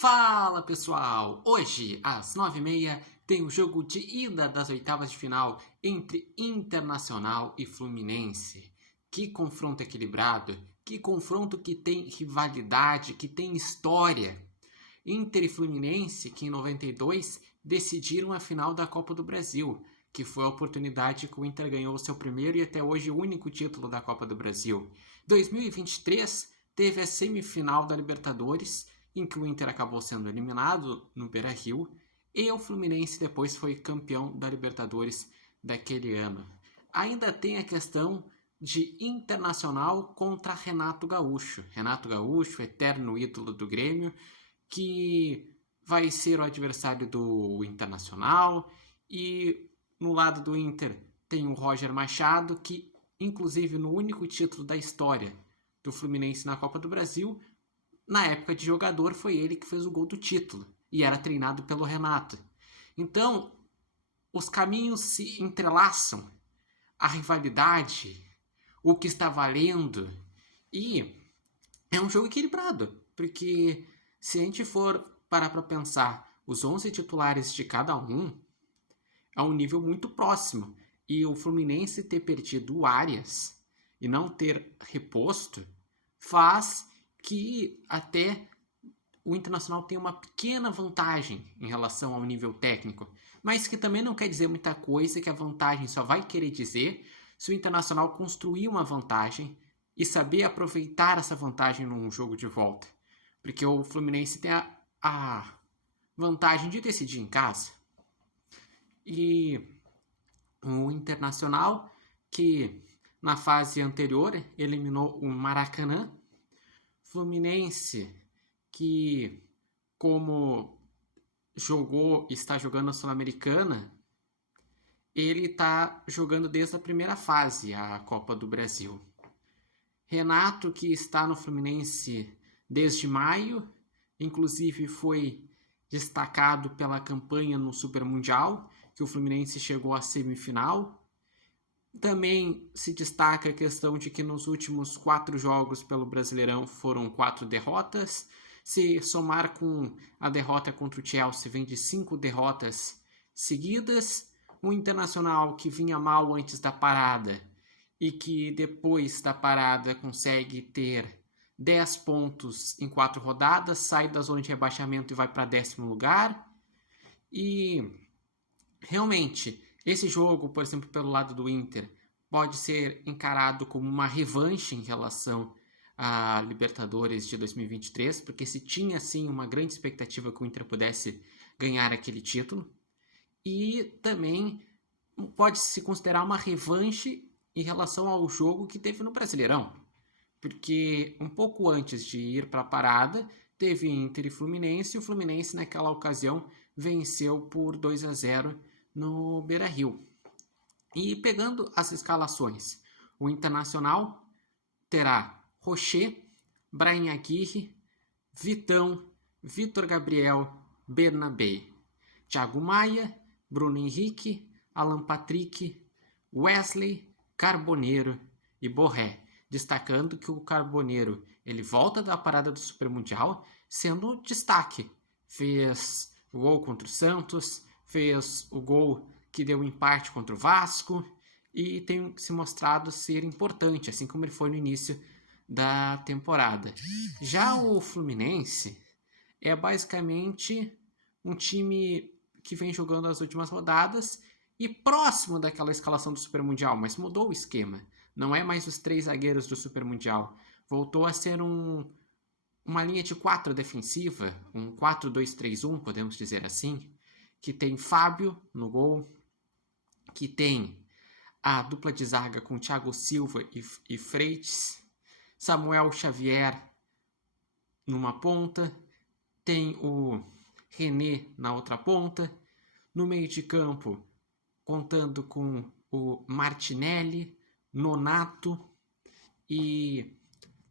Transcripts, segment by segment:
Fala pessoal! Hoje, às 9h30, tem o jogo de ida das oitavas de final entre Internacional e Fluminense. Que confronto equilibrado, que confronto que tem rivalidade, que tem história. Inter e Fluminense, que em 92 decidiram a final da Copa do Brasil, que foi a oportunidade que o Inter ganhou o seu primeiro e até hoje único título da Copa do Brasil. 2023 teve a semifinal da Libertadores, em que o Inter acabou sendo eliminado no Beira-Rio, e o Fluminense depois foi campeão da Libertadores daquele ano. Ainda tem a questão de Internacional contra Renato Gaúcho. Renato Gaúcho, eterno ídolo do Grêmio, que vai ser o adversário do Internacional, e no lado do Inter tem o Roger Machado, que inclusive no único título da história do Fluminense na Copa do Brasil, na época de jogador, foi ele que fez o gol do título e era treinado pelo Renato. Então, os caminhos se entrelaçam, a rivalidade, o que está valendo, e é um jogo equilibrado, porque se a gente for parar para pensar os 11 titulares de cada um, é um nível muito próximo, e o Fluminense ter perdido o Arias e não ter reposto faz que até o Internacional tem uma pequena vantagem em relação ao nível técnico, mas que também não quer dizer muita coisa, que a vantagem só vai querer dizer se o Internacional construir uma vantagem e saber aproveitar essa vantagem num jogo de volta. Porque o Fluminense tem a vantagem de decidir em casa. E o Internacional, que na fase anterior eliminou o Maracanã, Fluminense, que como está jogando a Sul-Americana, ele está jogando desde a primeira fase a Copa do Brasil. Renato, que está no Fluminense desde maio, inclusive foi destacado pela campanha no Super Mundial, que o Fluminense chegou à semifinal. Também se destaca a questão de que nos últimos 4 jogos pelo Brasileirão foram 4 derrotas. Se somar com a derrota contra o Chelsea, vem de 5 derrotas seguidas. O Internacional, que vinha mal antes da parada e que depois da parada consegue ter 10 pontos em 4 rodadas, sai da zona de rebaixamento e vai para 10º lugar. E realmente, esse jogo, por exemplo, pelo lado do Inter, pode ser encarado como uma revanche em relação a Libertadores de 2023, porque se tinha sim uma grande expectativa que o Inter pudesse ganhar aquele título, e também pode se considerar uma revanche em relação ao jogo que teve no Brasileirão, porque um pouco antes de ir para a parada teve Inter e Fluminense, e o Fluminense naquela ocasião venceu por 2-0 no Beira-Rio. E pegando as escalações, o Internacional terá Rocher, Brahim Aguirre, Vitão, Vitor Gabriel, Bernabé, Thiago Maia, Bruno Henrique, Alan Patrick, Wesley, Carboneiro e Borré. Destacando que o Carboneiro ele volta da parada do Super Mundial sendo destaque. Fez o gol contra o Santos, fez o gol que deu um empate contra o Vasco e tem se mostrado ser importante, assim como ele foi no início da temporada. Já o Fluminense é basicamente um time que vem jogando as últimas rodadas e próximo daquela escalação do Super Mundial, mas mudou o esquema. Não é mais os 3 zagueiros do Super Mundial. Voltou a ser uma linha de 4 defensiva, um 4-2-3-1, podemos dizer assim, que tem Fábio no gol, que tem a dupla de zaga com Thiago Silva e Freitas, Samuel Xavier numa ponta, tem o René na outra ponta, no meio de campo contando com o Martinelli, Nonato, e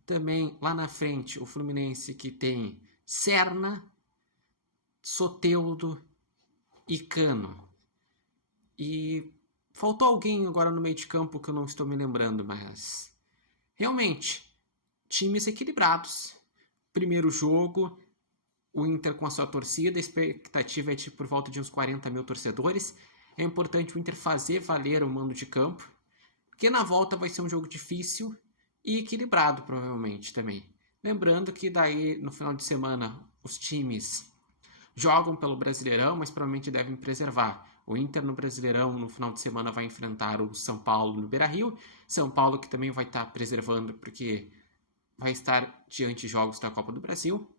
também lá na frente o Fluminense, que tem Serna, Soteldo e Cano. E faltou alguém agora no meio de campo que eu não estou me lembrando, mas realmente, times equilibrados. Primeiro jogo, o Inter com a sua torcida, a expectativa é de por volta de uns 40 mil torcedores. É importante o Inter fazer valer o mando de campo, porque na volta vai ser um jogo difícil e equilibrado, provavelmente, também. Lembrando que daí, no final de semana, os times jogam pelo Brasileirão, mas provavelmente devem preservar. O Inter no Brasileirão, no final de semana, vai enfrentar o São Paulo no Beira-Rio. São Paulo que também vai estar preservando, porque vai estar diante de jogos da Copa do Brasil.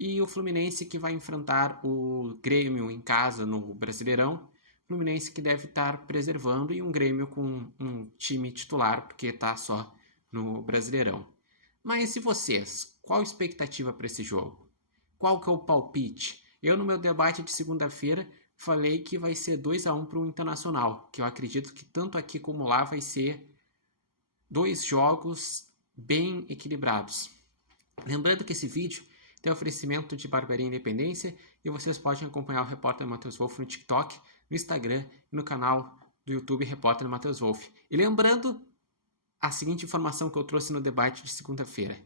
E o Fluminense que vai enfrentar o Grêmio em casa no Brasileirão. Fluminense que deve estar preservando e um Grêmio com um time titular, porque está só no Brasileirão. Mas e vocês? Qual a expectativa para esse jogo? Qual que é o palpite? Eu, no meu debate de segunda-feira, falei que vai ser 2-1 para o Internacional, que eu acredito que tanto aqui como lá vai ser 2 jogos bem equilibrados. Lembrando que esse vídeo tem oferecimento de Barbearia Independência e vocês podem acompanhar o Repórter Matheus Wolff no TikTok, no Instagram e no canal do YouTube Repórter Matheus Wolff. E lembrando a seguinte informação que eu trouxe no debate de segunda-feira.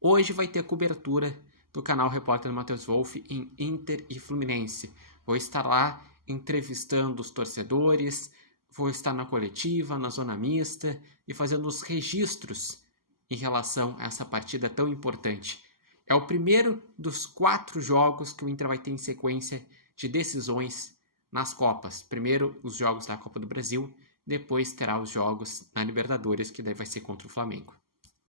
Hoje vai ter cobertura do canal Repórter Matheus Wolff em Inter e Fluminense. Vou estar lá entrevistando os torcedores, vou estar na coletiva, na zona mista e fazendo os registros em relação a essa partida tão importante. É o primeiro dos 4 jogos que o Inter vai ter em sequência de decisões nas Copas. Primeiro os jogos da Copa do Brasil, depois terá os jogos na Libertadores, que daí vai ser contra o Flamengo.